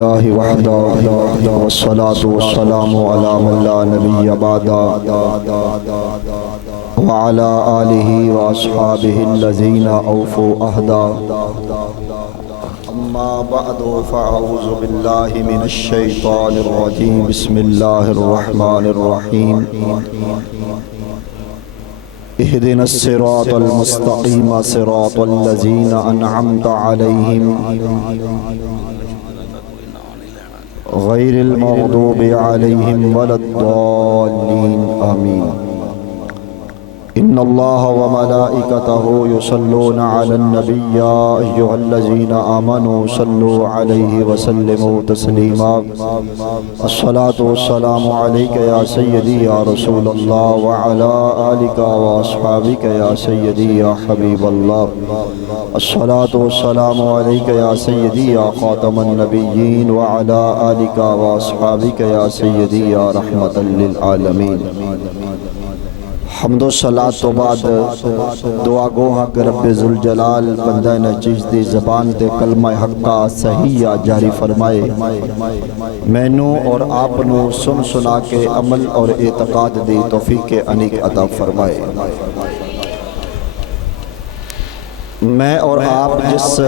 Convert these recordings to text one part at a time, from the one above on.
اللہ وحدہ والصلاة والسلام علی من لا نبی بعدہ وعلی آلہ واصحابہ الذین اوفوا عہدہ اما بعد فاعوذ باللہ من الشیطان الرجیم بسم اللہ الرحمن الرحیم اہدنا الصراط المستقیم صراط الذین انعمت علیہم غیر المغضوب علیہم ولا الضالین آمین ان اللہ وملائکتہ یصلون علی النبی یا ایہا الذین آمنوا صلوا علیہ وسلموا تسلیما الصلاة والسلام علیک یا سیدی یا رسول اللہ وعلی آلک واصحابک یا سیدی یا حبیب اللہ الصلاة والسلام علیک یا سیدی یا خاتم النبیین وعلی آلک واصحابک یا سیدی یا رحمت للعالمین حمد و صلاة تو بعد دعا گوہاں کہ رب ذوالجلال بندہ نچیز دی زبان تے کلمہ حقہ صحیح جاری فرمائے مینوں اور آپنوں سن سنا کے عمل اور اعتقاد دی توفیق انیک عطا فرمائے میں اور آپ جس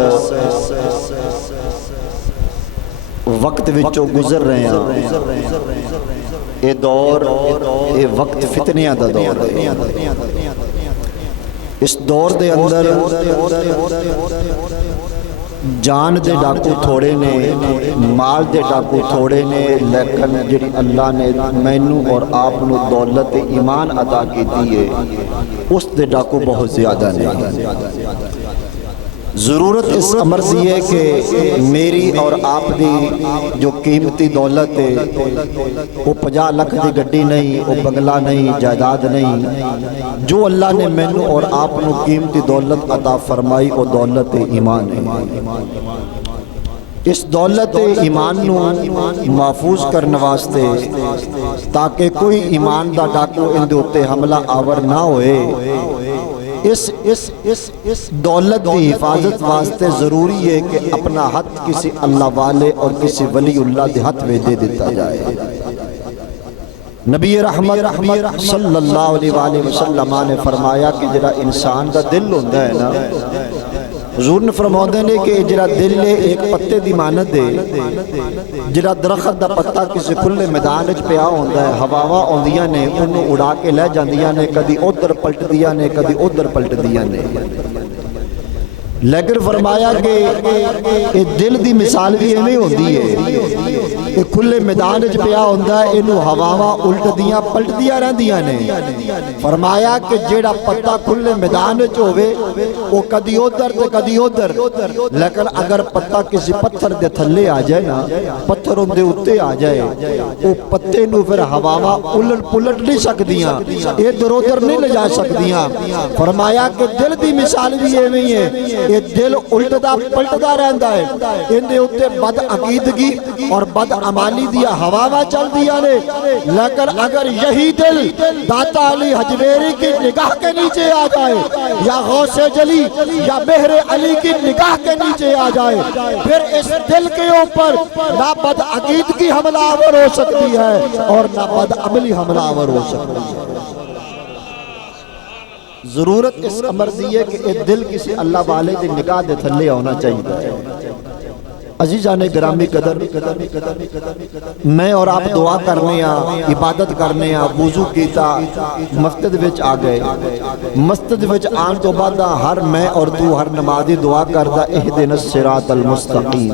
وقت وچوں گزر رہے ہیں اے دور اے وقت فتنیاں دا دور ہے اس دور دے اندر جان دے ڈاکو تھوڑے نے مال دے ڈاکو تھوڑے نے لیکن جڑی اللہ نے مینوں اور آپ نو دولت ایمان عطا کی دیئے اس دے ڈاکو بہت زیادہ نہیں ضرورت اس امر سی ہے کہ میری اور آپ دی جو قیمتی دولت ہے وہ 50 لاکھ دی گڈی نہیں وہ بنگلہ نہیں جائیداد نہیں جو اللہ نے مینوں اور آپ نو قیمتی دولت عطا فرمائی وہ دولت ایمان ہے اس دولت ایمان نو محفوظ کرنے واسطے تاکہ کوئی ایمان دا ڈاکو ان دے اتے حملہ آور نہ ہوئے اس دولت کی حفاظت واسطے ضروری ہے کہ اپنا ہاتھ کسی اللہ والے اور کسی ولی اللہ دے ہاتھ میں دے دیتا جائے نبی رحمت صلی اللہ علیہ وسلم نے فرمایا کہ جڑا انسان دا دل ہوندہ ہے نا حضور نے فرماؤندے نے کہ جڑا دل ہے ایک پتے دی مانت دے جڑا درخت دا پتا کسی کھلے میدان وچ پیا ہوندا ہے ہواواں اوندیاں نے انہوں اڑا کے لے جاندیاں نے کدی ادھر پلٹ دیاں نے کدی ادھر پلٹ دیاں نے لیکن فرمایا کہ یہ دل دی مثال بھی ایویں ہوندی ہے یہ کھلے میدان وچ پیا ہوندا ہے انہوں ہواواں الٹ دیاں پلٹ دیاں رہندیاں نے فرمایا کہ جیڑا پتا کھلے میدان وچ ہوے وہ کدی ادھر تے کدی ادھر لیکن اگر پتا کسی پتھر دے تھلے آ جائے نا پتھر ان دے اتے آ جائے وہ پتے نو پھر ہواواں الٹ پلٹ نہیں سکدیاں ادھر ادھر نہیں لے جا سکدیاں فرمایا کہ دل دی مثال بھی ایویں ہے یہ دل الٹدا پلٹدا رہندا ہے ان دے اوتے بد عقیدگی اور بد عمالی دیا ہواواں چل دیا نے لیکن اگر یہی دل داتا علی حجویری کی نگاہ کے نیچے آ جائے یا غوث جلی یا بحر علی کی نگاہ کے نیچے آ جائے پھر اس دل کے اوپر نہ بد عقیدگی حملہ آور ہو سکتی ہے اور نہ بد عملی حملہ آور ہو سکتی ہے ضرورت اس امر دی ہے کہ ایک دل کسی اللہ والے دی نگاہ دے تھلے ہونا چاہیے عزیزان گرامی قدر میں اور آپ دعا کرنے عبادت کرنے وضو کیتا مسجد وچ آ گئے مسجد وچ آن تو بعد ہر میں اور تو ہر نمازی دعا کردا اہدنا الصراط المستقیم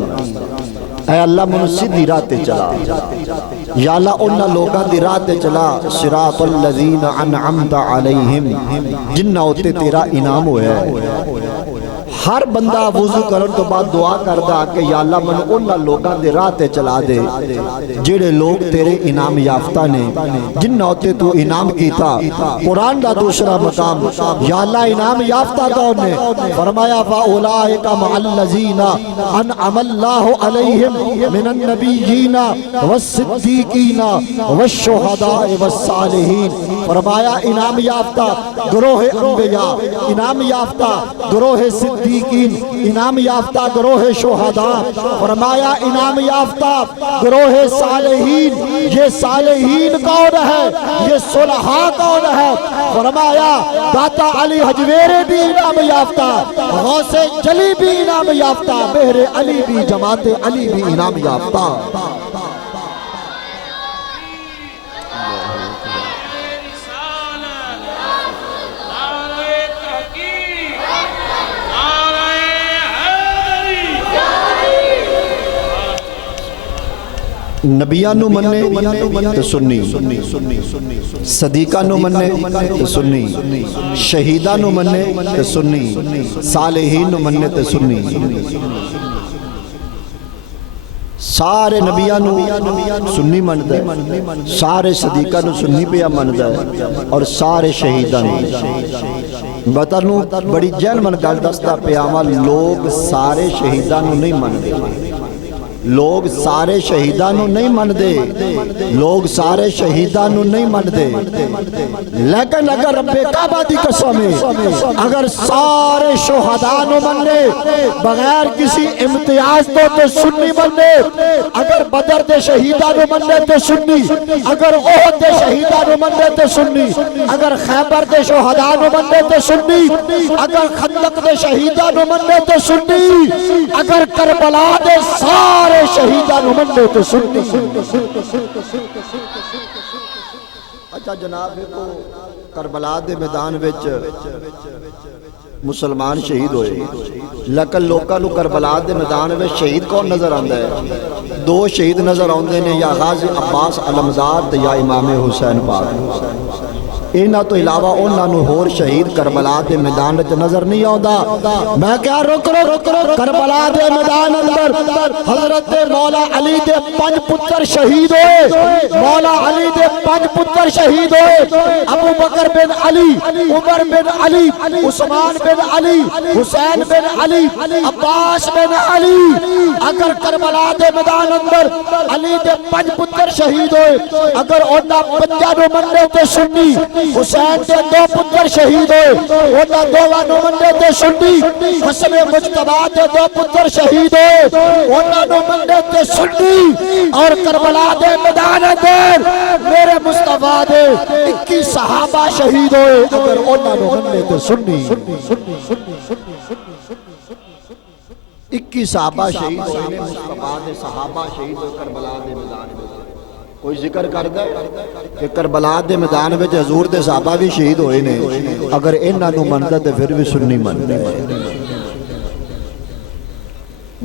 اے اللہ منو سیدھی راہ تے چلا یا اللہ انہاں لوگاں دی راہ تے چلا صراط الذین انعمت علیہم جنہاں اتے تیرا انعام ہویا ہے ہر بندہ وضو کرن تو بعد دعا کردا کہ یا اللہ من انہاں لوگاں دے راہ تے چلا دے جڑے لوگ تیرے انعام یافتہ نے جنہاں تے تو انعام کیتا قرآن دا دوسرا مقام یا اللہ انعام یافتہ کون نے فرمایا فاولئک مع الذین انعم اللہ علیہم من النبیین والصدیقین والشہداء والصالحین فرمایا انعام یافتہ گروہ انبیاء انعام یافتہ گروہ صدیق صدیقین، انعام یافتہ گروہ شہداء، فرمایا انعام یافتہ گروہ صالحین، یہ صالحین کون ہے، یہ صلحاء کون ہے؟ فرمایا داتا علی حجویری بھی انعام یافتہ، غوث جلی بھی انعام یافتہ، بہر علی بھی، جماعت علی بھی انعام یافتہ۔ نبیاں نو مننے تو سنی، صدیقہ نو مننے تو سنی، شہیدہ نو مننے تو سنی، صالحین نو مننے تو سنی۔ سارے نبیاں نو سنی مندہ ہے، سارے صدیقہ نو سنی پیا مندہ ہے، اور سارے شہیدہ نو۔ بطرنو بڑی جہل من گل دستا پیاما، لوگ سارے شہیدہ نو نہیں مندے، لوگ سارے شہیدانو نہیں من دے، لوگ سارے شہیدانو نہیں من دے، لیکن اگر رب کعبہ دی قسم ہے، اگر سارے شہدانو من دے بغیر کسی امتیاز تو سنی من دے، اگر بدر دے شہیدانو من دے تو سنی، اگر احد دے شہیدانو من دے تو سنی، اگر خیبر دے شہدانو من دے تو سنی، اگر خندق دے شہیدانو من دے تو سنی، اگر کربلا دے سارے شہیدہ نو مننے تو سنی۔ اچھا جناب کو کربلا دے میدان وچ مسلمان شہید ہوئے، لیکن لوکاں نو کربلا دے میدان وچ شہید کون نظر آندا ہے؟ دو شہید نظر آندے نے، یا غازی عباس علمدار تے یا امام حسین پاک۔ اینا تو علاوہ انہاں نو ہور شہید کربلا دے میدان وچ نظر نہیں آندا۔ میں کیا رک کربلا دے میدان اندر حضرت مولا علی دے 5 پتر شہید ہوئے، مولا علی دے 5 پتر شہید ہوئے، ابو بکر بن علی، عمر بن علی، عثمان بن علی، حسین بن علی، عباس بن علی۔ اگر کربلا دے میدان اندر علی دے 5 پتر شہید ہوئے، اگر انہاں 5 نو مننے تے سنی، حسین دے 2 پتر شہید ہوئے، انہاں 2 نو مننے تے سنی، حسن مجتبیٰ دے 2 پتر شہید ہوئے، انہاں نو مننے تے سنی، اور کربلا دے میدان اندر میرے مصطفیٰ دے 21 صحابہ شہید ہوئے، اگر انہاں نو مننے تے سنی۔ 21 صحابہ شہید ہوئے، مصطفیٰ دے صحابہ شہید ہوئے کربلا دے میدان میں۔ کوئی ذکر کردہ کہ کربلا دے میدان میں حضور دے صحابہ بھی شہید ہوئے نے، اگر انہاں نو مندہ تے پھر بھی سنی مندہ۔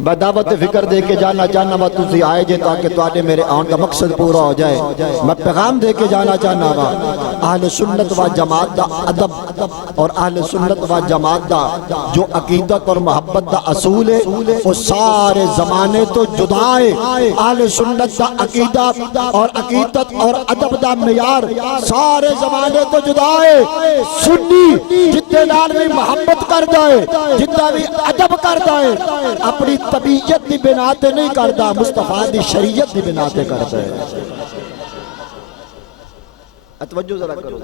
بدعوت فکر دے کے جانا چاہنا وا تسی آئے جے تاکہ تواڈے میرے آن کا مقصد پورا ہو جائے۔ میں پیغام دے کے جانا چاہنا وا اہل سنت و جماعت دا ادب اور اہل سنت و جماعت دا جو عقیدت اور محبت دا اصول ہے وہ سارے زمانے تو جدا ہے۔ اہل سنت دا عقیدت اور ادب دا معیار سارے زمانے تو جدا ہے۔ سنی جتنے نال بھی محبت کردا ہے، جتنا بھی ادب کردا ہے، اپنی طبیعت دی بنا تے نہیں کردا، مصطفیٰ دی شریعت دی بنا تے کردا ہے۔ توجہ ذرا کرو،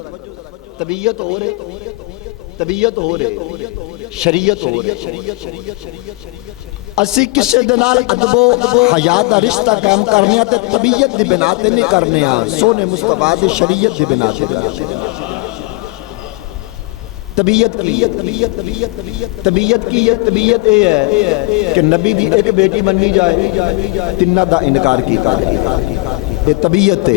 طبیعت ہو رہے، طبیعت ہو رہے، شریعت ہو رہے۔ اسی کسے دنال ادب و حیا دا رشتہ قائم کرنے تے طبیعت دی بنا تے نہیں کرنے، سونے مصطفیٰ دی شریعت دی بنا تے کرنے۔ طبیعت کی طبیعت اے ہے کہ نبی دی ایک بیٹی مننی جائے، تنہ دا انکار کی کار۔ یہ طبیعت ہے،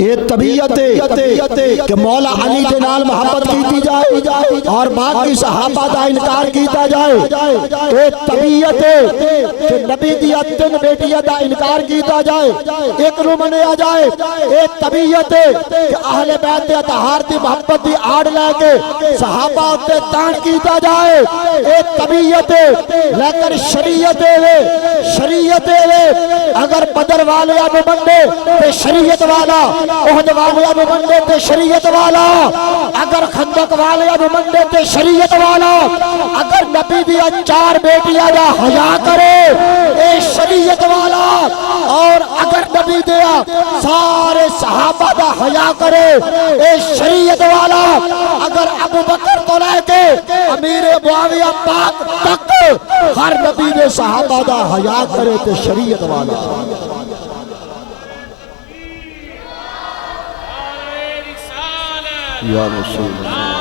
یہ طبیعت ہے کہ مولا علی دے نال محبت کیتی جائے اور باقی صحابہ دا انکار کیتا جائے۔ یہ طبیعت ہے کہ نبی دی 3 بیٹیاں دا انکار کیتا جائے، ایک نو منیا جائے۔ یہ طبیعت ہے کہ اہل بیت دے اطہار دی محبت دی آڑ لے کے صحابہ تے تان کیتا جائے۔ ایک طبیعت ہے، لیکن شریعت ہے، شریعت ہے۔ اگر بدر والے نو مننے تے شریعت والا، احد والے نو مننے تے شریعت والا، اگر خندق والے نو مننے تے شریعت والا، اگر نبی دی 4 بیٹیاں دا حیا کرے اے شریعت والا، اور اگر نبی دیا سارے صحابہ صحابہ دا حیا کرے اے شریعت والا اگر ابو بکر تو لے کے امیر معاویہ پاک تک ہر نبی نے صحابہ دا حیا کرے تے شریعت والا یا رسول اللہ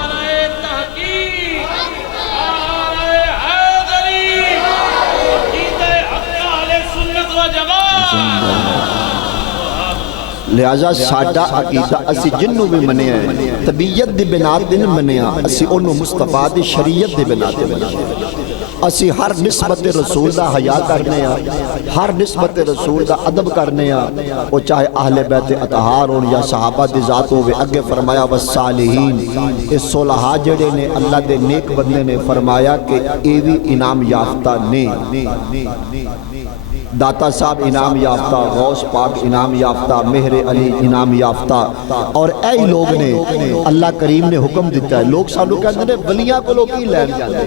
لہذا ساڈا عقیدہ اسی جنوں بھی منیا ہے طبیعت دی بنا تے نہیں منیا اسی انہوں مصطفیٰ دی شریعت دی بنا تے منیا اسی ہر نسبت رسول دا حیا کرنے ہر نسبت رسول دا ادب کرنے وہ چاہے اہل بیت اطہار ہون یا صحابہ دی ذات ہوئے اگے فرمایا والصالحین اس صلحاء جڑے نے اللہ دے نیک بندے نے فرمایا کہ ایوی انعام یافتہ نے داتا صاحب انعام یافتہ غوث پاک انعام یافتہ مہر علی انعام یافتہ اور اے لوگ نے اللہ کریم نے حکم دیتا ہے لوگ سانو کہتے ہیں ولیاں کو لوگ کی لین جاندے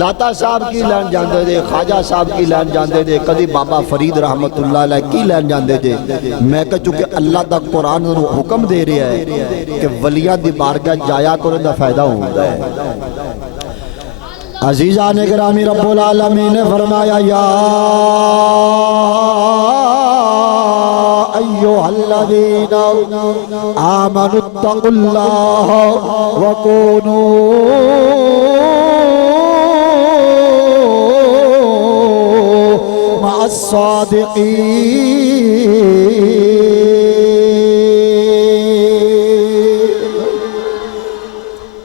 داتا صاحب کی لین جاندے دے خواجہ صاحب کی لین جاندے دے کدی بابا فرید رحمت اللہ علیہ کی لین جاندے دے میں کہا چونکہ اللہ دا قرآن حکم دے رہا ہے کہ ولیاں دی بارگاہ جایا کرنے دا فائدہ ہوتا ہے عزیزان گرامی رب العالمین نے فرمایا یا ایوہ الذین آمنوا اتقوا اللہ وکونوا مع الصادقین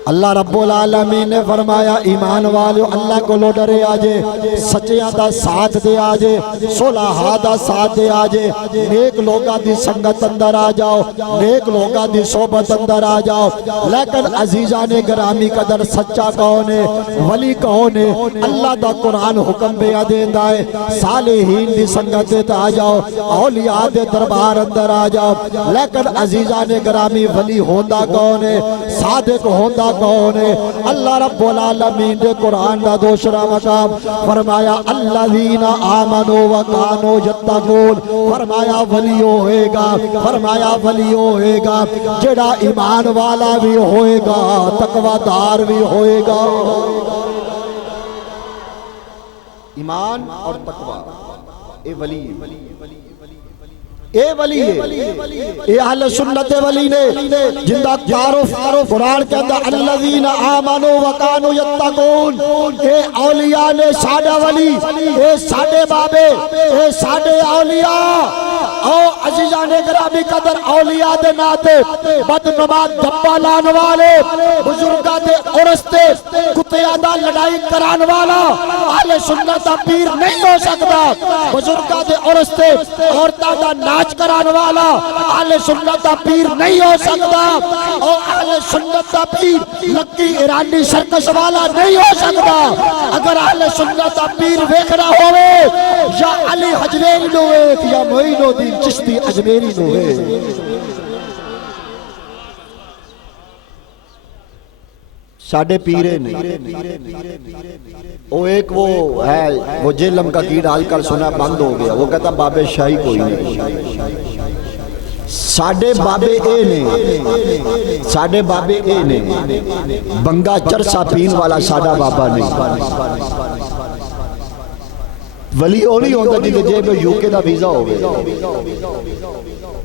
اللہ رب العالمین نے فرمایا ایمان والو اللہ کو لو ڈرے آجے سچیاں دا ساتھ دے آجے صلحاء دا ساتھ دے آجے نیک لوگاں دی سنگت اندر آ جاؤ نیک لوگاں دی صحبت اندر آ جاؤ لیکن عزیزان گرامی قدر سچا کون ہے ولی کون ہے اللہ دا قرآن حکم بے دیندہ ہے صالحین دی سنگت دے آ جاؤ اولیاء دے دربار اندر آ جاؤ لیکن عزیزان گرامی ولی ہوندہ کون ہے صادق ہوندہ کون ہے اللہ رب العالمین نے قرآن دا دوسرا مقام فرمایا الذین آمنوا وکانوا یتقون فرمایا ولی ہوئے گا فرمایا ولی ہوئے گا جڑا ایمان والا بھی ہوئے گا تقوی دار بھی ہوئے گا ایمان اور تقوی اے ولی اے ولی ہے اے اہل سنت ولی نے جندہ تعارف قرآن کے اندر الذین آمنوا وکانوا یتقون اے اولیاء نے ساڈا ولی اے ساڈے بابے اے ساڈے اولیاء او عزیزان گرامی قدر اولیاء دے ناتے بدنما دھبا لان والے بزرگاں دے عرصتے کتیاں دا لڑائی کران والا اہل سنت دا پیر نہیں ہو سکتا بزرگاں دے عرصتے عورتاں دا ناچ کران والا اہل سنت دا پیر نہیں ہو سکتا اور اہل سنت دا پیر لکی ایرانی سرکس والا نہیں ہو سکتا اگر اہل سنت دا پیر ویکھنا ہوئے یا علی حجویری نو ایک یا معین الدین چشتی اجمیری نو ہے ساڑھے پیرے نہیں وہ ایک وہ ہے وہ جیلم کا کیڑ آج کل سنا بند ہو گیا وہ کہتا بابے شاہی کوئی نہیں ساڑھے بابے اے نے ساڑھے بابے اے نے بنگا چرسا پین والا ساڑھا بابا نہیں ولی اولی ہوتا جی جیب یوکے دا ویزا ہو گئے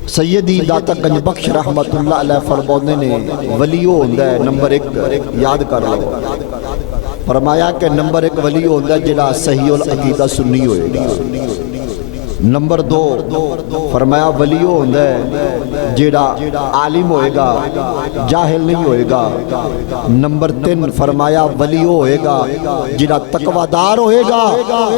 سیدی داتا گنج بخش رحمت اللہ علیہ فرمانے نے ولیو ہوندہ ہے نمبر ایک یاد کر لو فرمایا کہ نمبر ایک ولیو ہوندہ ہے جڑا صحیح العقیدہ سنی ہوئے گا نمبر دو فرمایا ولیو ہوندہ ہے جڑا عالم ہوئے گا جاہل نہیں ہوئے گا نمبر تین فرمایا ولیو ہوئے گا جڑا تقویدار ہوئے گا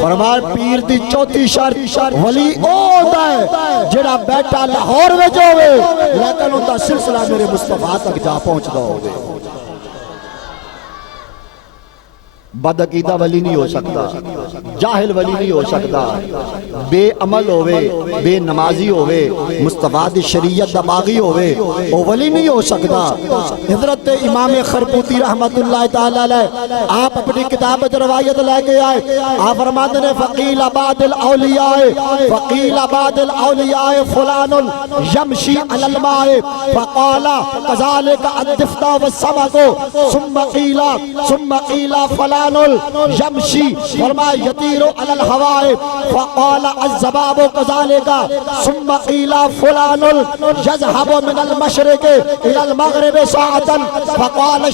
فرمایا پیر دی چوتھی شرط ولی ہوتا ہے جڑا بیٹا لاہور میں جو ہوئے لیکن ان کا سلسلہ میرے مصطفیٰ تک جا پہنچ دا ہوئے بدعقیدہ ولی نہیں ہو سکتا، جاہل ولی نہیں ہو سکتا، بے عمل ہوئے، بے نمازی ہوئے، مصطفیٰ دی شریعت دا باغی ہوئے، وہ ولی نہیں ہو سکتا۔ حضرت امام خربوتی رحمت اللہ تعالیٰ علیہ آپ اپنی کتاب روایت لے کے آئے، آپ فرماتے ہیں فقیل بعد الاولیاء فقیل بعد الاولیاء فلان یمشی علی الماء فقال کذالک الدفتا والسمک ثم قیل فلان یمشی فرمایا یطیر علی الہواء فقال الذباب کذالک ثم قیل فلان یذهب من المشرق الى المغرب ساعة فقال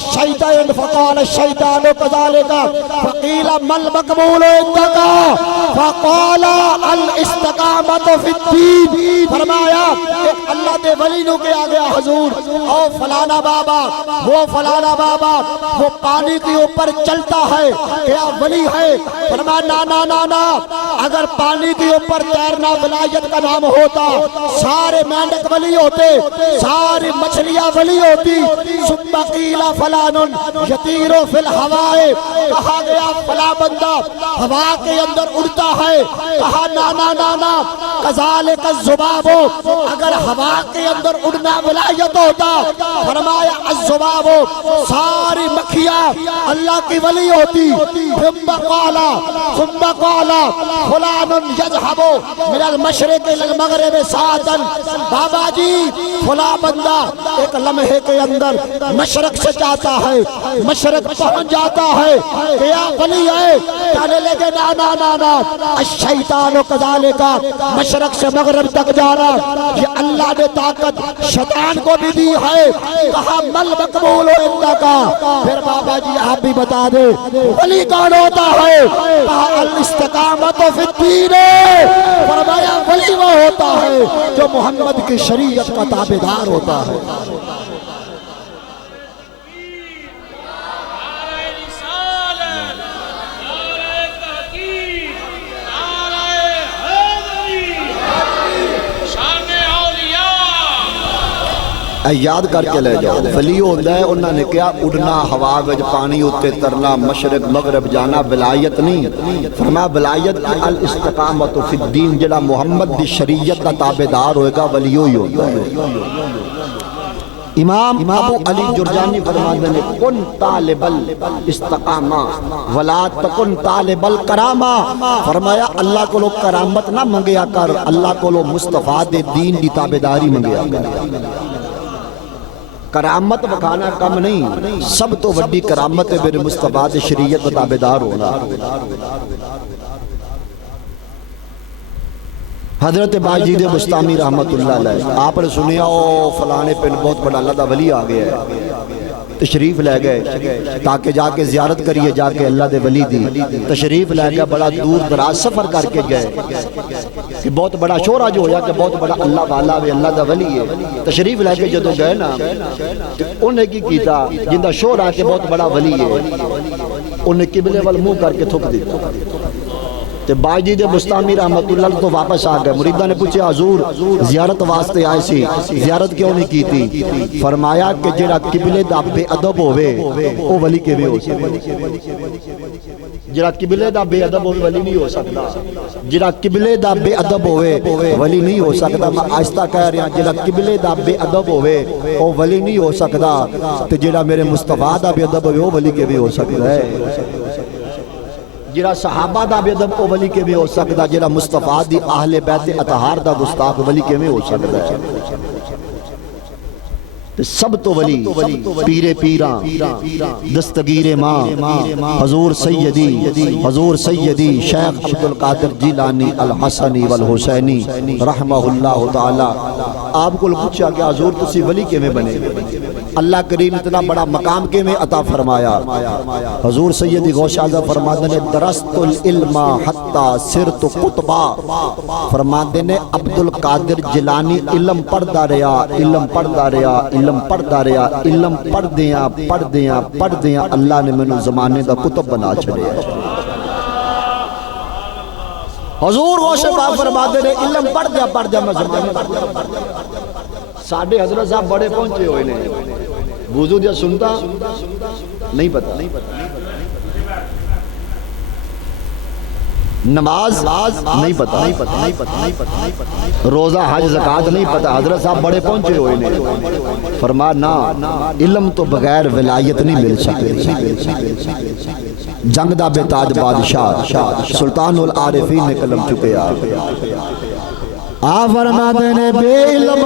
الشیطان کذالک فقیل ما المقبول عندک فقال الاستقامت فی الدین۔ فرمایا ایک اللہ دے ولی نو کے آگیا حضور او فلانا بابا وہ فلانا بابا وہ پانی کے اوپر چلتا ہے کیا ولی ہے؟ فرمایا نا نا نا نا، اگر پانی کے اوپر تیرنا ولایت کا نام ہوتا سارے مینڈک ولی ہوتے، ساری مچھلیاں ولی ہوتی۔ ثم قیل فلان یطیر فی الہواء، کہا گیا فلا بندہ ہوا کے اندر اڑتا ہے، کہا نا نا نا نا کذالک الذباب، اگر ہوا کے اندر اڑنا ولایت ہوتا فرمایا الذباب ساری مکھیاں اللہ کی ولی ہوتی۔ ثم قال فلان یذهب من المشرق الى المغرب ساعة، بابا جی فلاں بندہ ایک لمحے کے اندر مشرق سے جاتا ہے، مشرق پہنچ جاتا ہے، کیا ولی ہے؟ کہنے لگے نا نا نا نا الشیطان کذالک، مشرق سے مغرب تک جانا یہ اللہ نے طاقت شیطان کو بھی دی ہے۔ کہا مل مقبول عندک، پھر بابا جی آپ بھی بتا دیں ولی کون ہوتا ہے؟ کہا الاستقامت فی الدین، فرمایا ولی وہ ہوتا ہے جو محمد کی شریعت کا تابعدار ہوتا ہے۔ یاد کر کے لے جاؤ ولی ہوتا ہے، انہوں نے کیا اڑنا، ہوا وچ پانی اتے ترنا، مشرق مغرب جانا ولایت نہیں۔ فرمایا ولایت کی الاستقامت فی الدین، جڑا محمد دی شریعت کا تابعدار ہوئے گا ولی ہی ہوتا ہے۔ امام ابو علی جرجانی فرماتے ہیں کن طالب الاستقامہ ولا تکن طالب الکرامہ، فرمایا اللہ کو لو کرامت نہ منگیا کر، اللہ کو لو مصطفیٰ دے دین دی تابعداری منگیا کر۔ کرامت بکھانا کم نہیں، سب تو وڈی کرامت ہے میرے مصطفیٰ دے شریعت و تابعدار ہونا۔ حضرت باجید بستامی رحمت اللہ علیہ آپ نے سنیا او فلانے پہ بہت بڑا اللہ دا ولی آ گیا ہے، تشریف لے گئے تاکہ جا کے زیارت کریے، جا کے اللہ دے ولی دی تشریف لے گئے، بڑا دور دراز سفر کر کے گئے کہ بہت بڑا شورا جو ہویا کہ بہت بڑا اللہ والا ہے، اللہ دا ولی ہے۔ تشریف لے کے جدو گئے نا انہیں کی کیتا جندہ شورا کہ بہت بڑا ولی ہے، انہیں قبلے وال منہ کر کے تھک دیتا۔ تے باجید بستامی رحمت اللہ تو واپس آ گئے، مریدہ نے پوچھے حضور زیارت واسطے آئے سی، زیارت کیوں نہیں کی تھی؟ فرمایا کہ جڑا قبلے دا بے ادب ہوئے او ولی کے بھی ہو سکتا، جڑا قبلے دا بے ادب ہوئے ولی نہیں ہو سکتا، جڑا قبلے دا بے ادب ہوئے ولی نہیں ہو سکتا۔ میں آہستہ کہہ رہا جڑا قبلے دا بے ادب ہوئے او ولی نہیں ہو سکتا، تے جڑا میرے مصطفیٰ دا بے ادب ہوئے او ولی کے بھی ہو سکتا ہے۔ جڑا صحابہ دا بے ادب او ولی کے بھی ہو سکتا، جڑا مصطفیٰ دی اہل بیت اطہار دا گستاخ ولی کے بھی ہو سکتا ہے۔ سب تو ولی پیر پیراں دستگیر ماں حضور سیدی شیخ عبدالقادر جیلانی الحسنی والحسینی رحمہ اللہ تعالی۔ آپ کو پوچھا کہ حضور تسی ولی کے میں بنے؟ اللہ کریم اتنا بڑا مقام کے میں عطا فرمایا۔ حضور سیدی غوث اعظم فرماتے ہیں درست العلم حتی صرت قطبا، فرماتے ہیں عبدالقادر جیلانی علم پڑھتا رہا، علم پڑھتا رہا، علم پڑھتا رہا، علم پڑھ دیاں اللہ نے میں زمانے دا کتب بنا چھڑیا۔ حضور غوث پاک فرماتے ہیں علم پڑھ دیا میں زمانے دا ساڑھے حضرت صاحب بڑے پہنچے ہوئے نے وضو دیا سنتا نہیں پتا، نماز نہیں پتا، روزہ حج زکات نہیں پتا، حضرت صاحب بڑے پہنچے ہوئے نے، فرمایا نا علم تو بغیر ولایت نہیں مل سکتی۔ جنگ دا بے تاج بادشاہ سلطان العارفین نے کلم چکے آ فرماتے نے بے علم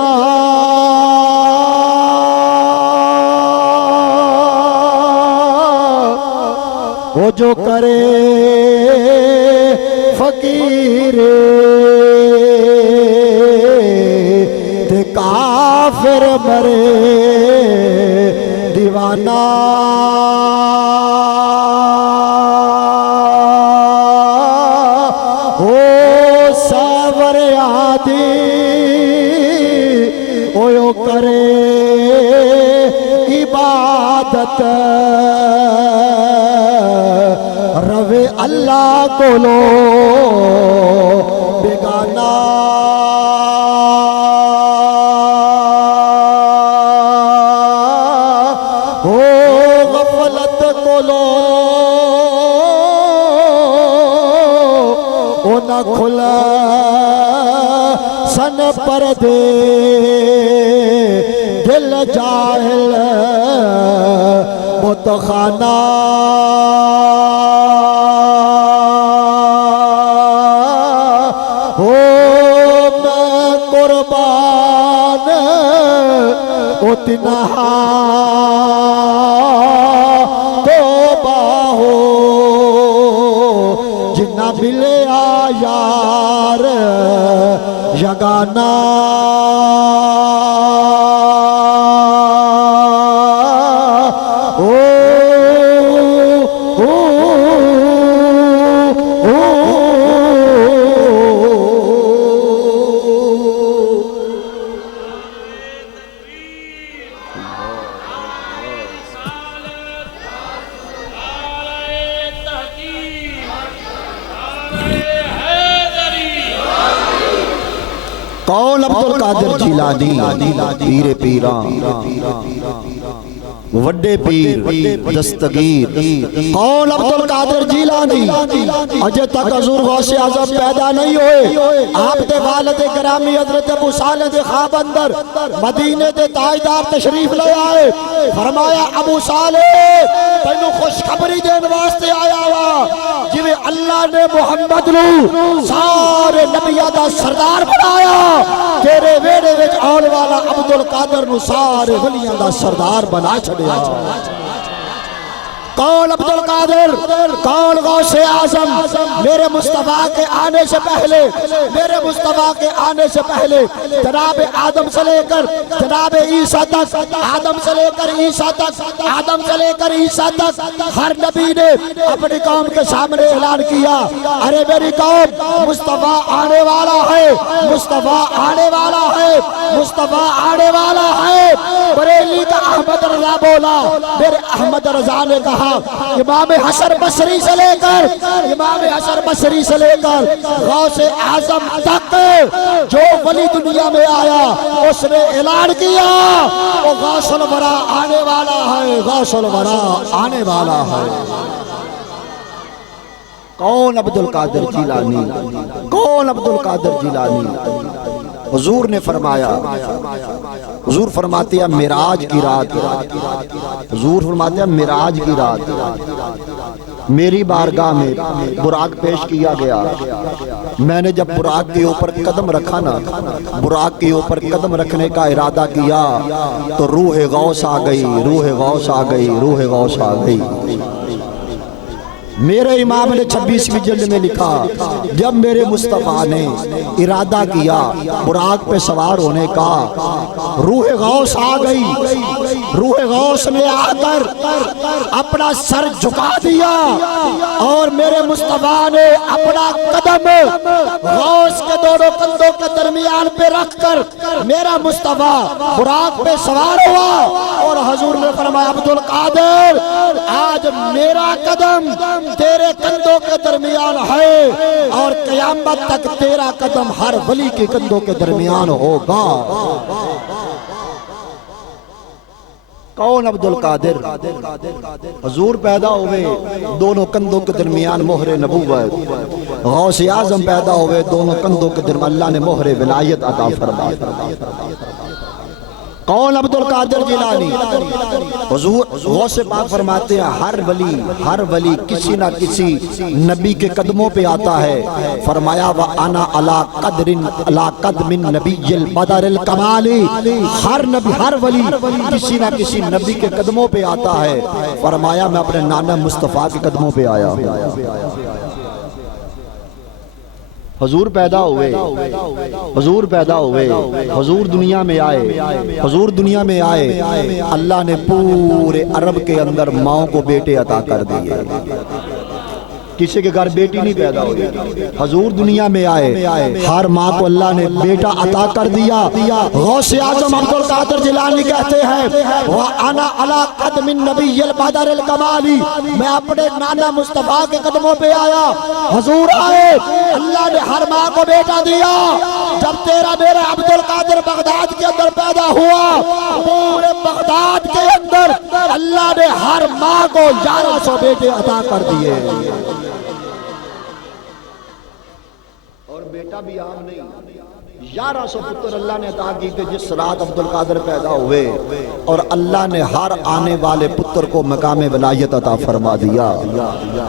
وہ جو کرے فقیر تے کافر مرے دیوانہ ہو ساور آدی وہ کرے عبادت روے اللہ کو لو بیگانہ ہو غفلت کو لو او نہ کھلا سن پر دے دل جاہل متخانہ ہو میں قربان اتنا توبہ ہو جنہ ملے یار یگانہ کون عبد القادر جیلانی پیر پیران وڈے پیر دستگیر کون عبد القادر جیلانی اجے تک حضور غوث اعظم پیدا نہیں ہوئے آپ دے والد گرامی حضرت ابو صالح دے خواب اندر مدینے دے تاجدار تشریف لے آئے فرمایا ابو صالح تینو خوشخبری دین واسطے آیا ہوا جویں اللہ نے محمد نو سارے نبیاں دا سردار بنایا تیرے ویڑے وچ آن والا عبد القادر نو سارے ولیاں دا سردار بنا چھڑیا کون عبد القادر کون غوث اعظم میرے مصطفیٰ کے آنے سے پہلے میرے مصطفیٰ کے آنے سے پہلے جناب آدم سے لے کر جناب عیسیٰ تک آدم سے لے کر عیسیٰ تک آدم سے لے کر عیسیٰ تک ہر نبی نے اپنی قوم کے سامنے اعلان کیا ارے میری قوم مصطفیٰ آنے والا ہے مصطفیٰ آنے والا ہے مصطفیٰ آنے والا ہے بریلی کا احمد رضا بولا میرے احمد رضا نے کہا امام حسن بصری سے لے کر امام حسن بصری سے لے کر غوث اعظم تک جو ولی دنیا میں آیا اس نے اعلان کیا وہ غوث الورا آنے والا ہے غوث الورا آنے والا ہے کون عبد القادر جیلانی کون عبد القادر جیلانی حضور نے فرمایا حضور فرماتے ہیں معراج کی رات حضور فرماتے ہیں معراج کی رات میری بارگاہ میں براق پیش کیا گیا میں نے جب براق کے اوپر قدم رکھا نا براق کے اوپر قدم رکھنے کا ارادہ کیا تو روح غوث آ گئی روح غوث آ گئی روح غوث آ گئی میرے امام نے 26ویں جلد میں لکھا جب میرے مصطفیٰ نے ارادہ کیا براق پہ سوار ہونے کا روح غوث آ گئی روح غوث نے آ کر اپنا سر جھکا دیا اور میرے مصطفیٰ نے اپنا قدم غوث کے دونوں کندھوں کے درمیان پہ رکھ کر میرا مصطفیٰ براق پہ سوار ہوا اور حضور نے فرمایا عبد القادر آج میرا قدم تیرے کندھوں کے درمیان ہے اور قیامت تک تیرا قدم ہر ولی کے کندھوں کے درمیان ہوگا کون عبد القادر؟ حضور پیدا ہوئے دونوں کندھوں کے درمیان مہر نبوت، غوث اعظم پیدا ہوئے دونوں کندھوں کے درمیان اللہ نے مہر ولایت عطا فرمائی۔ کون عبد القادر جیلانی؟ حضور غوث پاک فرماتے ہیں ہر ولی کسی نہ کسی نبی کے قدموں پہ آتا ہے۔ فرمایا وَأَنَا عَلَىٰ قَدْمِ النَّبِيِّ الْبَدْرِ الْكَمَالِ، ہر ولی کسی نہ کسی نبی کے قدموں پہ آتا ہے۔ فرمایا میں اپنے نانا مصطفیٰ کے قدموں پہ آیا ہوں۔ حضور پیدا ہوئے، حضور دنیا میں آئے، اللہ نے پورے عرب کے اندر ماؤں کو بیٹے عطا کر دیے، کسی کے گھر بیٹی نہیں پیدا ہوئی۔ حضور دنیا میں آئے، ہر ماں کو اللہ نے بیٹا عطا کر دیا۔ غوث اعظم عبد القادر جیلانی کہتے ہیں وَأَنَا عَلَىٰ قَدْمِ النَّبِيِّ الْبَدْرِ الْكَمَالِ، میں اپنے نانا مصطفیٰ کے قدموں پہ آیا۔ حضور آئے، اللہ نے ہر ماں کو بیٹا دیا۔ جب تیرا میرا عبد القادر بغداد کے اندر پیدا ہوا، پورے بغداد کے اندر اللہ نے ہر ماں کو 1100 بیٹے عطا کر دیے۔ اور بیٹا بھی عام نہیں، 1100 پتر اللہ نے عطا کی تھے جس رات عبد القادر پیدا ہوئے، اور اللہ نے ہر آنے والے پتر کو مقام ولایت عطا فرما دیا۔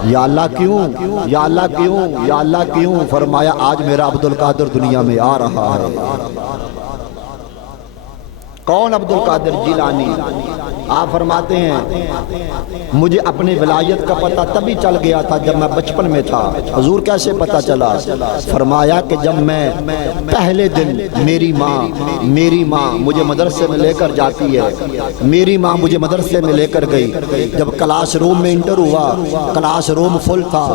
یا اللہ کیوں، یا اللہ کیوں، یا اللہ کیوں؟ فرمایا آج میرا عبد القادر دنیا میں آ رہا ہے۔ کون عبد القادر جیلانی؟ آپ فرماتے ہیں مجھے اپنی ولایت کا پتہ تبھی چل گیا تھا جب میں بچپن میں تھا۔ حضور کیسے پتہ چلا؟ فرمایا کہ جب میں پہلے دن میری ماں مجھے مدرسے میں لے کر جاتی ہے، میری ماں مجھے مدرسے میں لے کر گئی۔ جب کلاس روم میں انٹر ہوا، کلاس روم فل تھا،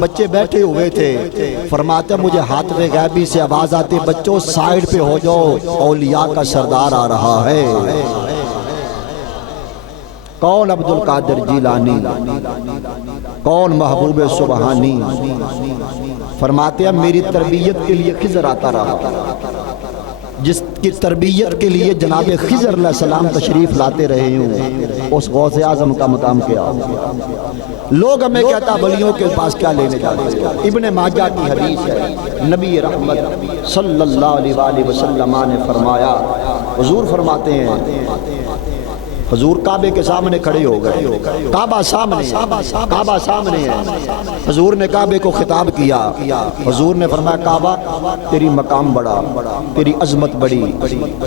بچے بیٹھے ہوئے تھے۔ فرماتے مجھے حاطب غیبی سے آواز آتی بچوں سائیڈ پہ ہو جاؤ، اولیاء کا سردار آ رہا ہے۔ کون عبد القادر جیلانی؟ کون محبوب سبحانی؟ فرماتے ہیں میری تربیت کے لیے خضر آتا رہا، جس کی تربیت کے لیے جناب خضر علیہ السلام تشریف لاتے رہے ہوں، اس غوث اعظم کا مقام کیا؟ لوگ ہمیں کہتا ولیوں کے پاس کیا لینے جاتے ہیں؟ ابن ماجہ کی حدیث ہے، نبی رحمت صلی اللہ علیہ وآلہ وسلم نے فرمایا، حضور فرماتے ہیں حضور کعبے کے سامنے کھڑے ہو گئے، کعبہ سامنے ہے۔ حضور نے کعبے کو خطاب کیا، حضور نے فرمایا کعبہ تیری مقام بڑا، تیری عظمت بڑی،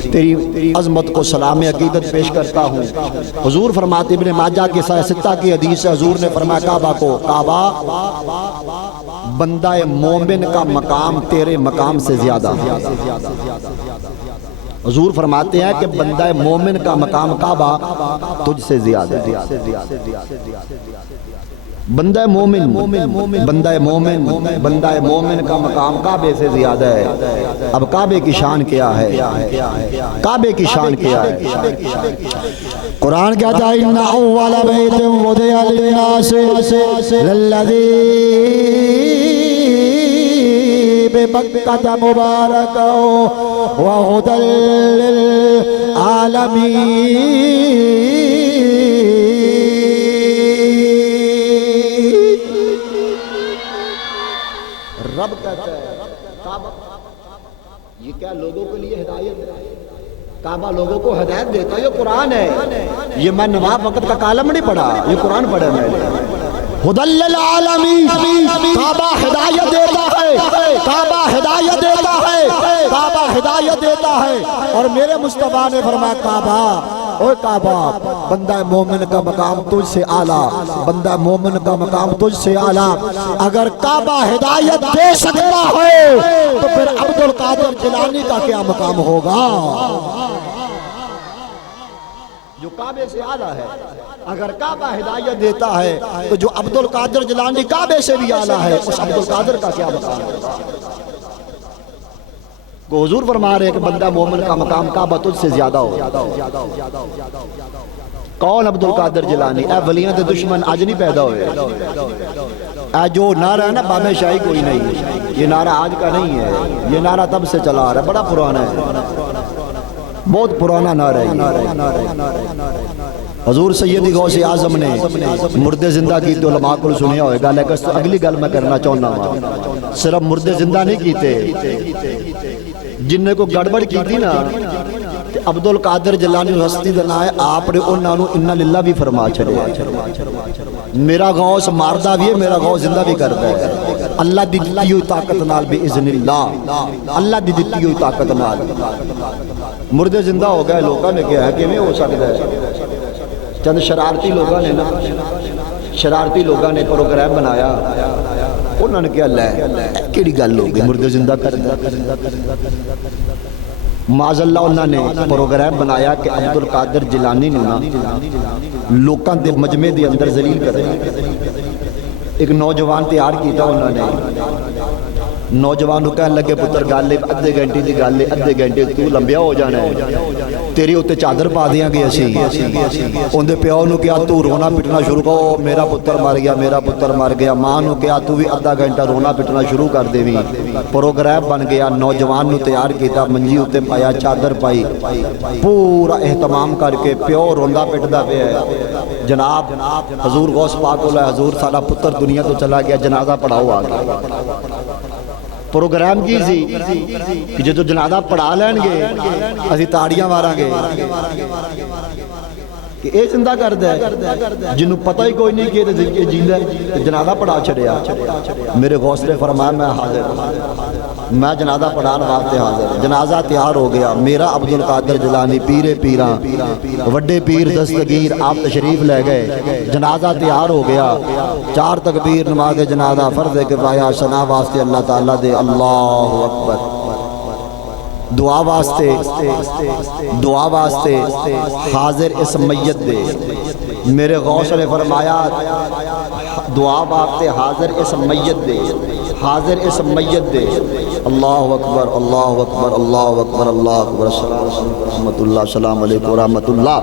تیری عظمت کو سلام عقیدت پیش کرتا ہوں۔ حضور فرماتے ابن ماجہ کی ستہ کی حدیث ہے، حضور نے فرمایا کعبہ کو کعبہ بندہ مومن کا مقام تیرے مقام سے زیادہ ہے۔ حضور فرماتے ہیں کہ بندہ مومن کا مقام کعبہ تجھ سے زیادہ ہے۔ بندہ مومن کا مقام کعبے سے زیادہ ہے۔ اب کعبے کی شان کیا ہے؟ کعبے کی شان کیا ہے؟ قرآن کہتا ہے ان اول بیت وضع للناس للذی بمکہ مبارکہ وہدی للعالمین۔ رب کہتا ہے کعبہ، یہ کیا لوگوں کے لیے ہدایت ہے؟ کعبہ لوگوں کو ہدایت دیتا ہے، یہ قرآن ہے، یہ میں نواب وقت کا کالم نہیں پڑھا، یہ قرآن پڑھا میں نے۔ ہدی للعالمین، کعبہ ہدایت دیتا ہے، کعبہ ہدایت دیتا ہے، کعبہ ہدایت دیتا ہے۔ اور میرے مصطفیٰ نے فرمایا کعبہ، اوہ کعبہ بندہ مومن کا مقام تجھ سے اعلیٰ، بندہ مومن کا مقام تجھ سے اعلیٰ۔ اگر کعبہ ہدایت دے سکتا ہے تو پھر عبد القادر جیلانی کا کیا مقام ہوگا جو کعبے سے اعلیٰ ہے؟ اگر کعبہ ہدایت دیتا ہے تو جو عبد القادر جیلانی کعبے سے بھی اعلیٰ ہے، اس عبد القادر کا کیا مقام ہوگا؟ کو حضور فرما رہے ہیں کہ بندہ مومن کا مقام کعبہ تجھ سے زیادہ ہو۔ کون عبد القادر جیلانی؟ اے ولیاں دے دشمن آج نہیں پیدا ہوئے، اے جو نعرہ ہے نا بامے شاہی کوئی نہیں، یہ نعرہ آج کا نہیں ہے، یہ نعرہ تب سے چلا آ رہا ہے، بڑا پرانا ہے، بہت پرانا نعرہ ہے۔ حضور سیدی غوث اعظم نے مردے زندہ کی تو علماء کو سنیا ہوئے گا، لیکن اگلی گل میں کرنا چاہنا ہوں، صرف مردے زندہ نہیں کیتے، جن نے کو گڑبڑ کی تھی نا عبد القادر جیلانی ہستی دا نام ہے، آپ نے انہاں نو انا للہ بھی فرما چھڑے، میرا غوث ماردہ بھی ہے، میرا غوث زندہ بھی کرتا ہے، اللہ دی دتی ہوئی طاقت نال بے اذن اللہ، اللہ دی دتی ہوئی طاقت نال مردے زندہ ہو گئے۔ لوگوں نے کہا ہے کہ میں ہو سکتا ہے، چند شرارتی لوگوں نے نا، شرارتی لوگوں نے پروگرام بنایا، انہوں نے کہا لے کیڑی گل ہو گئی مردے زندہ کر دیا۔ معاذ اللہ انہوں نے پروگرام بنایا کہ عبد القادر جیلانی نے لوکاں دے مجمع دے اندر ذلیل کر دیا۔ ایک نوجوان تیار کیتا انہوں نے، نوجوان کو کہنے لگے پتر گالے ادھے گھنٹے دی گالے ادھے گھنٹے تو لمبیا ہو جانا ہے، تیری ہوتے چادر پا دیاں گے اسی، اندھے پیاؤ نو کیا تو رونا پٹنا شروع کرو، میرا پتر مر گیا، میرا پتر مر گیا، ماں نو کیا تو بھی ادھا گھنٹہ رونا پٹنا شروع کر دے بھی۔ پروگرام بن گیا، نوجوان نو تیار کیتا، منجی ہوتے پایا، چادر پائی، پورا اہتمام کر کے پیو روندا پٹدا پیا ہے، جناب حضور غوث پاک اللہ حضور سارا پتر دنیا تو چلا گیا، جنازہ پڑھاؤ آگے۔ پروگرام کی سی کہ جو جنازہ پڑھا لین گے اسی تاڑیاں ماراں گے کہ اے زندہ کر دے، جنہوں پتہ ہی کوئی نہیں کہ جیندہ ہے، جنازہ پڑھا چھڑیا۔ میرے غوث نے فرمایا میں حاضر، میں جنازہ پڑھان واسطے حاضر۔ جنازہ تیار ہو گیا، میرا عبد القادر جیلانی پیر پیراں وڈے پیر دستگیر آپ تشریف لے گئے، جنازہ تیار ہو گیا، 4 تکبیر نماز جنازہ فرض کفایہ ثنا واسطے اللہ تعالیٰ دے، اللہ اکبر، دعا واسطے حاضر اس میت دے۔ میرے غوث نے فرمایا دعا واسطے حاضر اس میت دے، حاضر اس میت دے، اللہ اکبر اللہ اکبر اللہ اکبر اللہ اکبر، رحمت اللہ، السلام علیکم ورحمت اللہ۔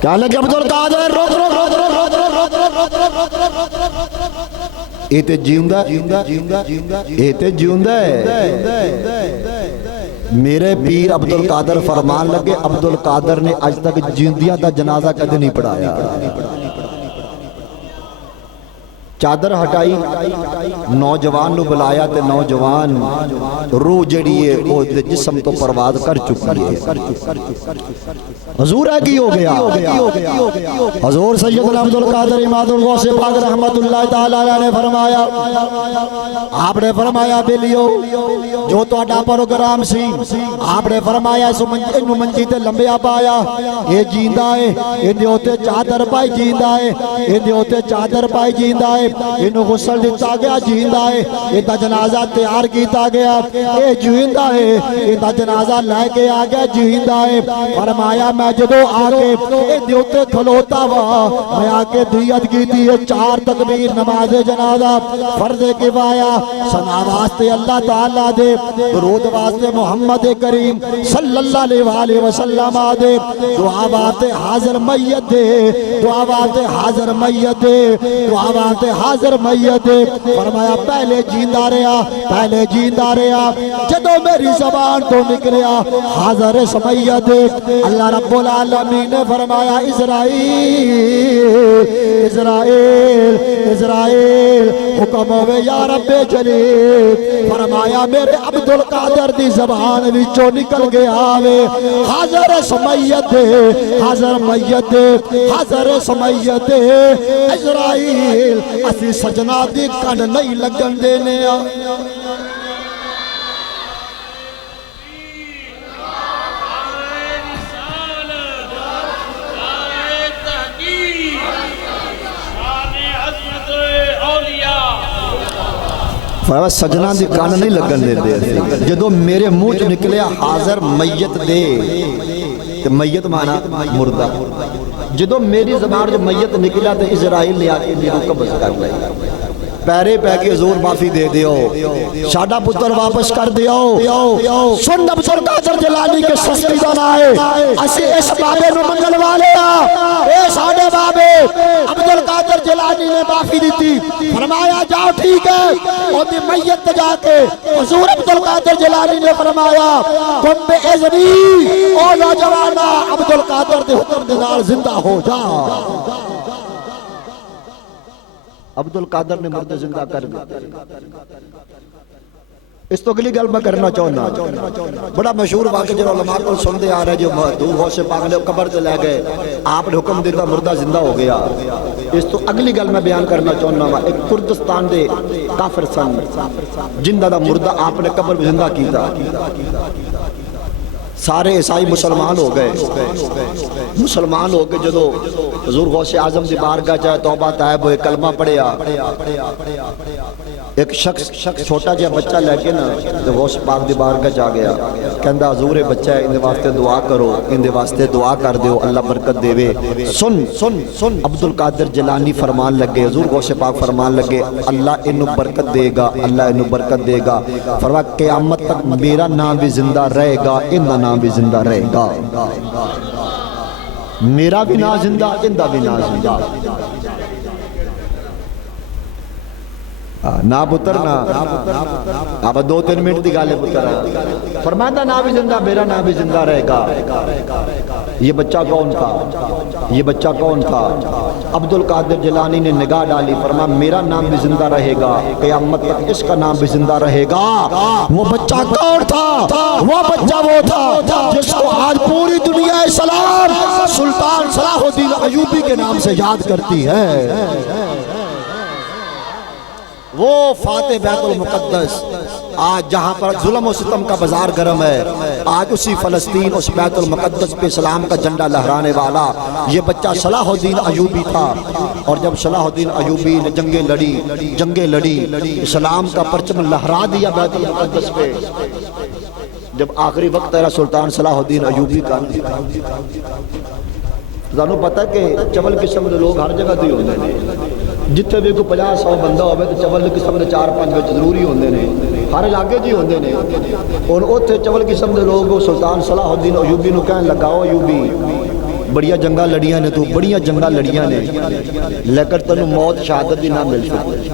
کیا لگے عبد القادر روک روک روک روک روک روک روک اے تے جیوندہ، اے تے جیوندہ ہے۔ میرے پیر عبد القادر فرمان لگے عبد القادر نے آج تک جیوندیاں دا جنازہ کدے نہیں پڑھایا۔ چادر ہٹائی، نوجوان نو بلایا تے نوجوان روح جڑی ہے وہ جسم تو پرواز کر چکی ہے۔ حضور ہے کی ہو گیا، حضور سیدنا عبد القادر اماد الغوث پاک رحمت اللہ تعالیٰ نے فرمایا، آپ نے فرمایا بیلیو جو تو اڈا پروگرام سی، آپ نے فرمایا انہوں منجی تے لمبیا پایا، یہ جیندہ ہے، انہیں ہوتے چادر پائی جیندہ ہے، انہیں ہوتے چادر پائی جیندہ ہے، انہوں غسل دیتا گیا جیندہ ہے، انہوں جنازہ تیار کیتا گیا، اے جیندہ ہے، انہوں جنازہ لے کے آگیا جیندہ ہے۔ فرمایا میں جدو آگے انہوں ہوتے کھلوتا ہوا، میں آگے دیت کی دی 4 تکبیر نماز جنازہ فرض کفایہ ثنا واسطے اللہ تعالیٰ دے، درود واسطے محمد کریم صلی اللہ علیہ وسلم دے، دعا واسطے حاضر میت دے، دعا واسطے حاضر میت دے، دعا واسطے حاضر میت دے۔ فرمایا پہلے جیندہ رہا، پہلے جیندہ رہا، جدو میری زبان تو نکلیا حاضر اس میت دے۔ اللہ رب العالمین نے فرمایا اسرائیل اسرائیل اسرائیل حکم ہوئے یا رب جلیل، فرمایا میرے عبد القادر دی زبان وچوں نکل گیا آوے حاضر اس میت دے، حاضر میت دے، حاضر اس میت دے۔ اسرائیل اسی سجنا دی کنڈ نہیں لگن دینے آ۔ فرمایا سجنا دی کان نہیں لگن دے دے، جدو میرے منہ چ نکلیا حاضر میت دے، تو میت مانا مردہ، جدو میری زبان جو میت نکلا تو اسرائیل نے آکے میرے قبض کر لیا۔ پیرے پہ کے حضور معافی دے دیو ساڈا پتر واپس کر دیو سن عبد القادر جیلانی کے سستی دا نہ ہے اسی اس بابے نو منگل والے اے ساڈے بابے عبد القادر جیلانی نے معافی دیتی فرمایا جاؤ ٹھیک ہے اور دی میت جا کے حضور عبد القادر جیلانی نے فرمایا تم بے اذنی او نوجوانا عبد القادر دے حکم دے نال زندہ ہو جا عبد القادر نے مرد زندہ کر دیا اس تو اگلی گل میں کرنا چاہنا بڑا مشہور واقعہ جو علماء کو سنتے آ رہے جو محدود غوث پاک نے قبر سے لے گئے آپ نے حکم دیتا مردہ زندہ ہو گیا اس تو اگلی گل میں بیان کرنا چاہنا ایک کردستان دے کافر سن جندہ دا مردہ آپ نے قبر میں زندہ کیتا سارے عیسائی مسلمان ہو گئے مسلمان ہو کے جدو حضور غوث اعظم دی بارگاہ چاہے توبہ طائب ہوئے کلمہ پڑھیا ایک شخص چھوٹا جہا بچہ لے کے نا غوث پاک دی بارگاہ جا گیا کہندہ حضور بچہ ہے اندے واسطے دعا کرو اندے واسطے دعا کر دیو اللہ برکت دے وے سن عبد القادر جیلانی فرمان لگے حضور غوث پاک فرمان لگے اللہ انہوں برکت دے گا اللہ انہوں برکت دے گا فرما قیامت تک میرا نام بھی زندہ رہے گا انہا نام بھی زندہ رہے گا میرا بھی نام زندہ اندہ بھی نام زندہ نا پتر نا اب 2-3 منٹ دی گالے پتر فرماتا نا بھی زندہ میرا نا بھی زندہ رہے گا یہ بچہ کون تھا یہ بچہ کون تھا عبد القادر جیلانی نے نگاہ ڈالی فرما میرا نام بھی زندہ رہے گا قیامت تک اس کا نام بھی زندہ رہے گا وہ بچہ کون تھا وہ بچہ وہ تھا جس کو آج پوری دنیا اسلام سلطان صلاح الدین ایوبی کے نام سے یاد کرتی ہے وہ فاتح بیت المقدس آج جہاں پر ظلم و ستم کا بازار گرم ہے آج اسی فلسطین اس بیت المقدس پہ اسلام کا جھنڈا لہرانے والا یہ بچہ صلاح الدین ایوبی تھا اور جب صلاح الدین ایوبی نے جنگیں لڑی اسلام کا پرچم لہرا دیا بیت المقدس پہ جب آخری وقت ہے سلطان صلاح الدین ایوبی کا زانو پتا کہ چول قسم دے لوگ ہر جگہ دی ہوندے نے جتنے بھی کوئی 50-100 بندہ ہوئے تو چول قسم دے 4-5 وچ ضروری ہوندے نے ہر علاقے جی ہوندے نے اور اوتھے چول قسم دے لوگ سلطان صلاح الدین ایوبی نو کہن لگاؤ ایوبی بڑیاں جنگاں لڑیاں نے تو بڑیاں جنگاں لڑیاں نے لیکن تنو موت شہادت دی نہ مل سکتی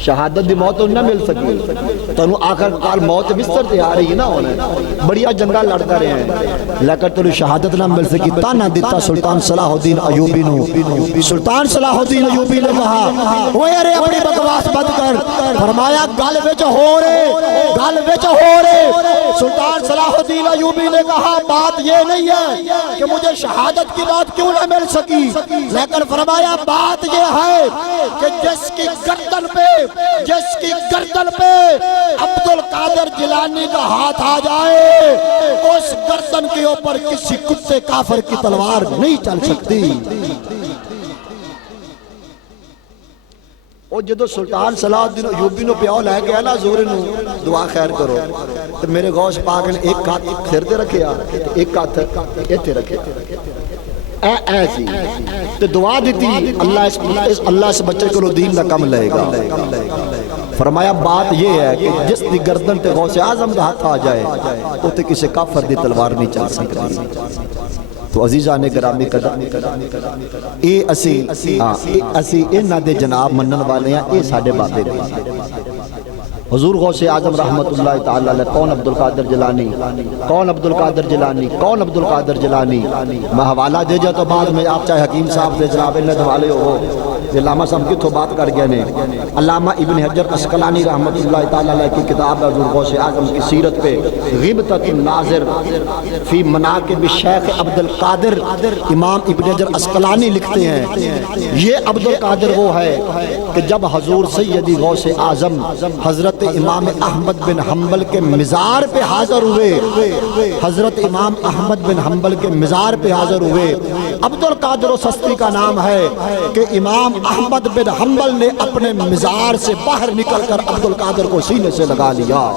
شہادت دی موت نہ مل سکی تنو آخر کار موت بستر تے آ رہی نہ ہونا بڑیا جنگا لڑتا رہے ہیں لیکن تنو شہادت نہ مل سکی تانا دیتا سلطان صلاح الدین ایوبی نو سلطان صلاح الدین ایوبی نے کہا وہ ارے اپنی بکواس بند کر فرمایا گل وچ ہو رہے سلطان صلاح الدین ایوبی نے کہا بات یہ نہیں ہے کہ مجھے شہادت کی بات کیوں نہ مل سکی لیکن فرمایا بات یہ ہے کہ جس کی گردن پہ عبد القادر جیلانی کا ہاتھ آ جائے اس گردن کے اوپر کسی کتے کافر کی تلوار نہیں چل سکتی اور جدو سلطان صلاح الدین ایوبی نو پیاؤ لے کے آنا حضور نو دعا خیر کرو تو میرے غوث پاک نے ایک ہاتھ سر تے رکھیا ایک ہاتھ ایتھے رکھیا ایسی تو دعا دیتی اللہ اس بچے کو دین دا کم لے گا فرمایا بات یہ ہے کہ جس دی گردن تے غوث اعظم دا ہاتھ آ جائے تو تے کسی کافر دی تلوار نہیں چل سکتی تو عزیزان گرامی قدر اے اسی انہ دے جناب منن والے ہیں اے ساڑھے بابے حضور غوث اعظم رحمت اللہ تعالی علیہ کون عبد القادر جیلانی کون عبد القادر جیلانی کون عبد القادر جیلانی میں حوالہ دے جا تو بعد میں آپ چاہے حکیم صاحب دے جناب انہیں حوالے ہو علامہ صاحب کی تو بات کر گئے نے علامہ ابن حجر عسقلانی رحمت اللہ تعالی علیہ کی کتاب ہے حضور غوث اعظم کی سیرت پہ غبطۃ الناظر فی مناقب شیخ عبد القادر امام ابن حجر عسقلانی لکھتے ہیں یہ عبد القادر وہ ہے کہ جب حضور سیدی غوث اعظم حضرت امام احمد بن حنبل کے مزار پہ حاضر ہوئے حضرت امام احمد بن حنبل کے مزار پہ حاضر ہوئے عبد القادر و سستی کا نام ہے کہ امام احمد بن حنبل نے اپنے مزار سے باہر نکل کر عبد القادر کو سینے سے لگا لیا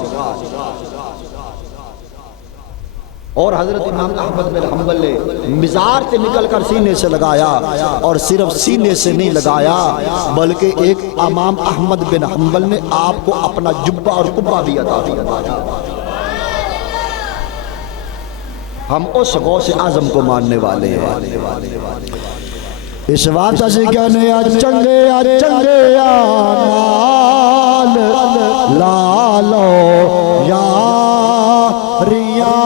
اور حضرت امام احمد بن حنبل نے مزار سے نکل کر سینے سے لگایا، اور صرف سینے سے نہیں لگایا بلکہ ایک امام احمد بن حنبل نے آپ کو اپنا جبہ اور قبہ بھی عطا کیا۔ ہم اس غوث اعظم کو ماننے والے ہیں۔ اس وقت سے کہنے چنگے نال لالو یاریاں،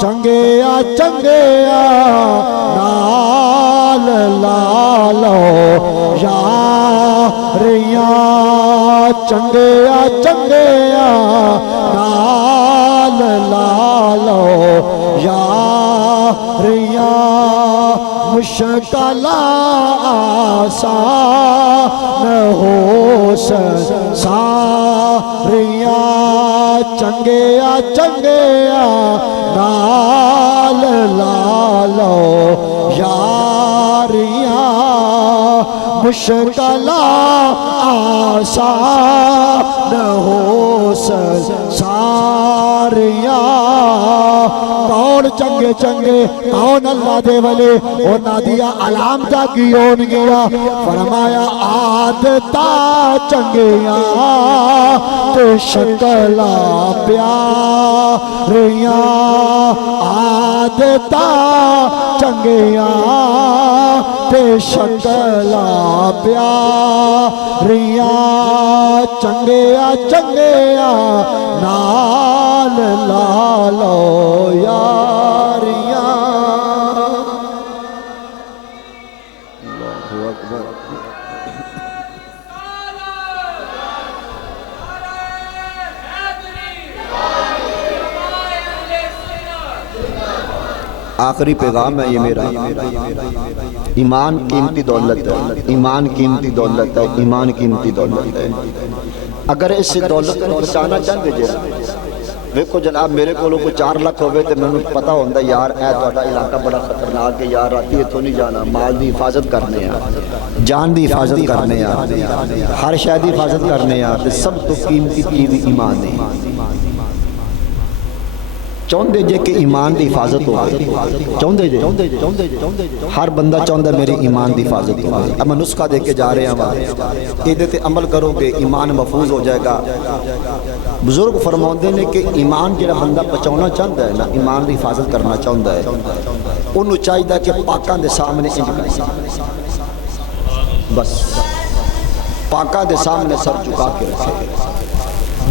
چنگے نال لالو یاریاں، چنگے نال لالو یاریاں، مشکل آسان ہو ساریاں، چنگے نال لالو یاریاں، مشکل آسان ہو ساریاں۔ کون چنگے کون اللہ دے ولی، انہاں دیا علامتاں کی ہون گیا، فرمایا عادتاں چنگیاں تے شکلاں پیاریاں، عادتاں چنگیاں تے شکلاں پیاریاں، چنگے نال لالو یاریاں۔ اللہ اکبر۔ آخری پیغام ہے یہ میرا، ایمان قیمتی دولت ہے، ایمان قیمتی دولت ہے، ایمان قیمتی دولت ہے۔ اگر اس سے دولت کو بچانا چاہتے جائے، دیکھو جناب میرے کو 4 لاکھ ہوئے تو میں پتا ہوتا یار اے تہاڈا علاقہ بڑا خطرناک ہے یار، راتی اتوں نہیں جانا، مال دی حفاظت کرنے ہیں، جان دی حفاظت کرنے ہیں، ہر شے دی حفاظت کرنے ہیں، سب تو قیمتی چیز ایمان ہے۔ چاہتے جے کہ ایمان دی حفاظت ہو، چاہتے جے ہر بندہ چاہتا میرے ایمان دی حفاظت ہو۔ اب میں نسخہ دے کے جا رہے ہیں، یہ تے عمل کرو گے ایمان محفوظ ہو جائے گا۔ بزرگ فرماتے ہیں کہ ایمان جڑا بندہ بچانا چاہتا ہے نا، ایمان دی حفاظت کرنا چاہتا ہے، انہوں چاہیے کہ پاکاں دے سامنے انج کرے، بس پاکاں دے سامنے سر جھکا کے رکھے۔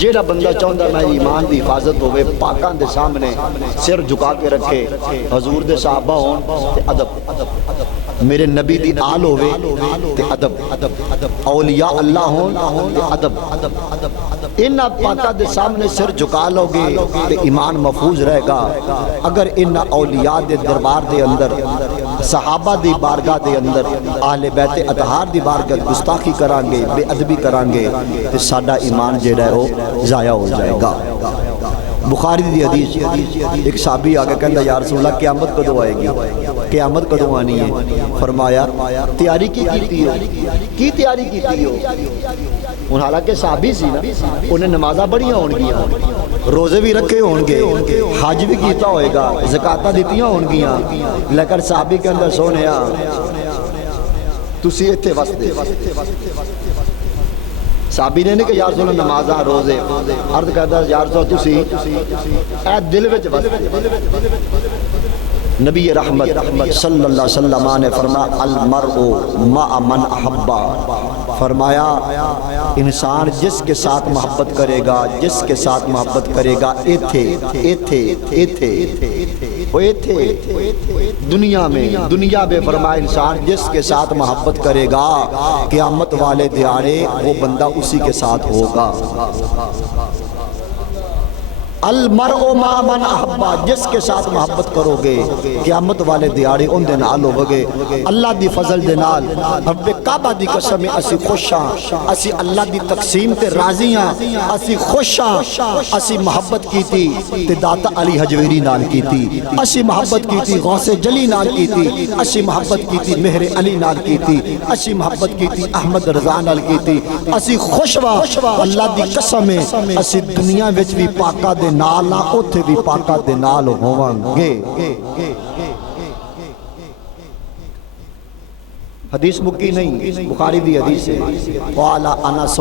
جیڑا بندہ چاہتا میں ایمان دی حفاظت ہوئے، پاکاں دے سامنے سر جھکا کے رکھے، حضور دے صحابہ ہون تے ادب، میرے نبی دی آل ہوئے تے ادب، اولیاء اللہ ہون تے ادب، انہا پاکاں دے سامنے سر جھکا لو گے تے ایمان محفوظ رہے گا۔ اگر انہا اولیاء دے دربار دے اندر، صحابہ دی بارگاہ دے اندر، اہل بیت اطہار دی بارگاہ گستاخی کرانگے، بے ادبی کرانگے تے ساڈا ایمان جیڑا ہے وہ ضائع ہو جائے گا۔ بخاری دی حدیث، ایک صحابی آگے کہندا یا رسول اللہ قیامت کدوں آئے گی، قیامت کدوں آنی ہے؟ فرمایا تیاری کی کیتی ہو، کی تیاری کیتی ہو؟ ان حالانکہ صحابی سی نا، انہیں نمازہ بڑیاں ہون گیاں، روزے بھی رکھے ہون گے، حج بھی کیتا ہوئے گا، زکاتہ دیتیاں ہون گیاں، لیکن صحابی کے اندر سونیا تسی ایتھے وستے۔ صحابی نے کہ یا رسول اللہ نمازہ روزے، عرض کہتا یا رسول اللہ تسی اے دل وچ وستے۔ نبی رحمت صلی اللہ علیہ وسلم نے فرمایا المرء مع من احبا، فرمایا انسان جس کے ساتھ محبت کرے گا، جس کے ساتھ محبت کرے گا، ایتھے دنیا میں فرمایا انسان جس کے ساتھ محبت کرے گا، قیامت والے دیارے وہ بندہ اسی کے ساتھ ہوگا۔ المرء مع من احبا، جس کے ساتھ محبت کرو گے قیامت والے دیارے ان دے نال ہوگے۔ اللہ دی فضل دے نال رب کعبہ دی قسم اسی خوشاں، اسی اللہ دی تقسیم تے راضیاں، اسی خوشاں، اسی محبت کیتی تے داتا علی حجویری نال کیتی، اسی محبت کیتی غوث جلی نال کیتی، اسی محبت کیتی مہر علی نال کیتی، اسی محبت کیتی احمد رضا نال کیتی، اسی خوشوا اللہ دی قسم اسی دنیا وچ بھی پاکا دے دے نال نہ اوتھے بھی پاکاں دے نال ہوواں گے۔ حدیث مکی نہیں، بخاری دی حدیث ہے۔ قال انس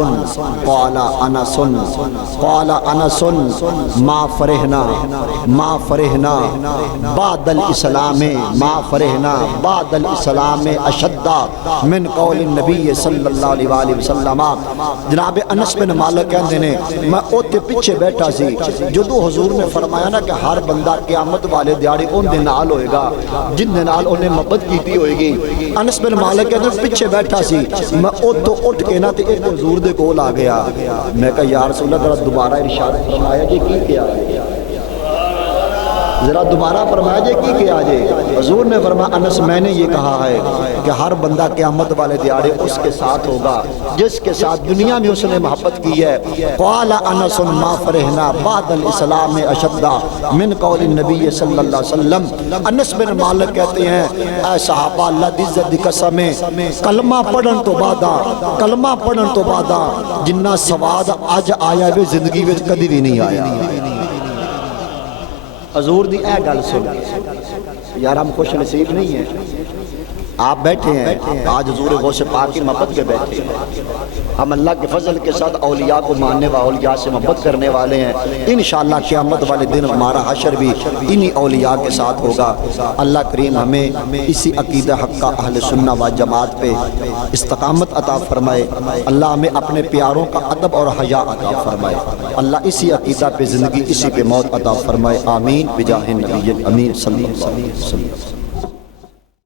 قال انس قال انس ما فرحنا بعد الاسلام ما فرحنا بعد الاسلام اشد من قول النبی صلی اللہ علیہ وآلہ وسلم۔ جناب انس بن مالک کہندے نے میں اوتے پیچھے بیٹھا سی جدوں حضور نے فرمایا نا کہ ہر بندہ قیامت والے دیہڑے اون دے نال ہوئے گا جن دے نال انہیں محبت کیتی ہوئے گی۔ انس بن مالک کہتے پیچھے بیٹھا سی، میں تو اٹھ کے نا تے ایک حضور دے کول آ گیا، میں کہا یا رسول اللہ ذرا دوبارہ ارشاد فرمایا جی کی کیا ہے، ذرا دوبارہ فرمایا جی کی کیا جی۔ حضور نے فرمایا انس میں نے یہ کہا ہے کہ ہر بندہ قیامت والے دیہڑے اس کے ساتھ ہوگا جس کے ساتھ دنیا میں اس نے محبت کی ہے۔ قال انس ما فرحنا بعد الاسلام اشد من قول النبی صلی اللہ علیہ وسلم۔ انس بن مالک کہتے ہیں اے صحابہ اللہ دی عزت دی قسم ہے کلمہ پڑھن تو بعد جنہ سواد اج آیا وے زندگی وچ کدی بھی نہیں آیا۔ حضور دی اے گل سن یار ہم خوش نصیب نہیں ہیں، آپ بیٹھے ہیں آج حضور غوث پاک کی محبت کے بیٹھے ہیں، ہم اللہ کے فضل کے ساتھ اولیاء کو ماننے والے اولیاء سے محبت کرنے والے ہیں، انشاءاللہ قیامت والے دن ہمارا حشر بھی انہی اولیاء کے ساتھ ہوگا۔ اللہ کریم ہمیں اسی عقیدہ حقہ اہل سنہ و جماعت پہ استقامت عطا فرمائے، اللہ ہمیں اپنے پیاروں کا ادب اور حیا عطا فرمائے، اللہ اسی عقیدہ پہ زندگی اسی پہ موت عطا فرمائے، آمین بجاہ النبی الامین صلی اللہ علیہ وسلم۔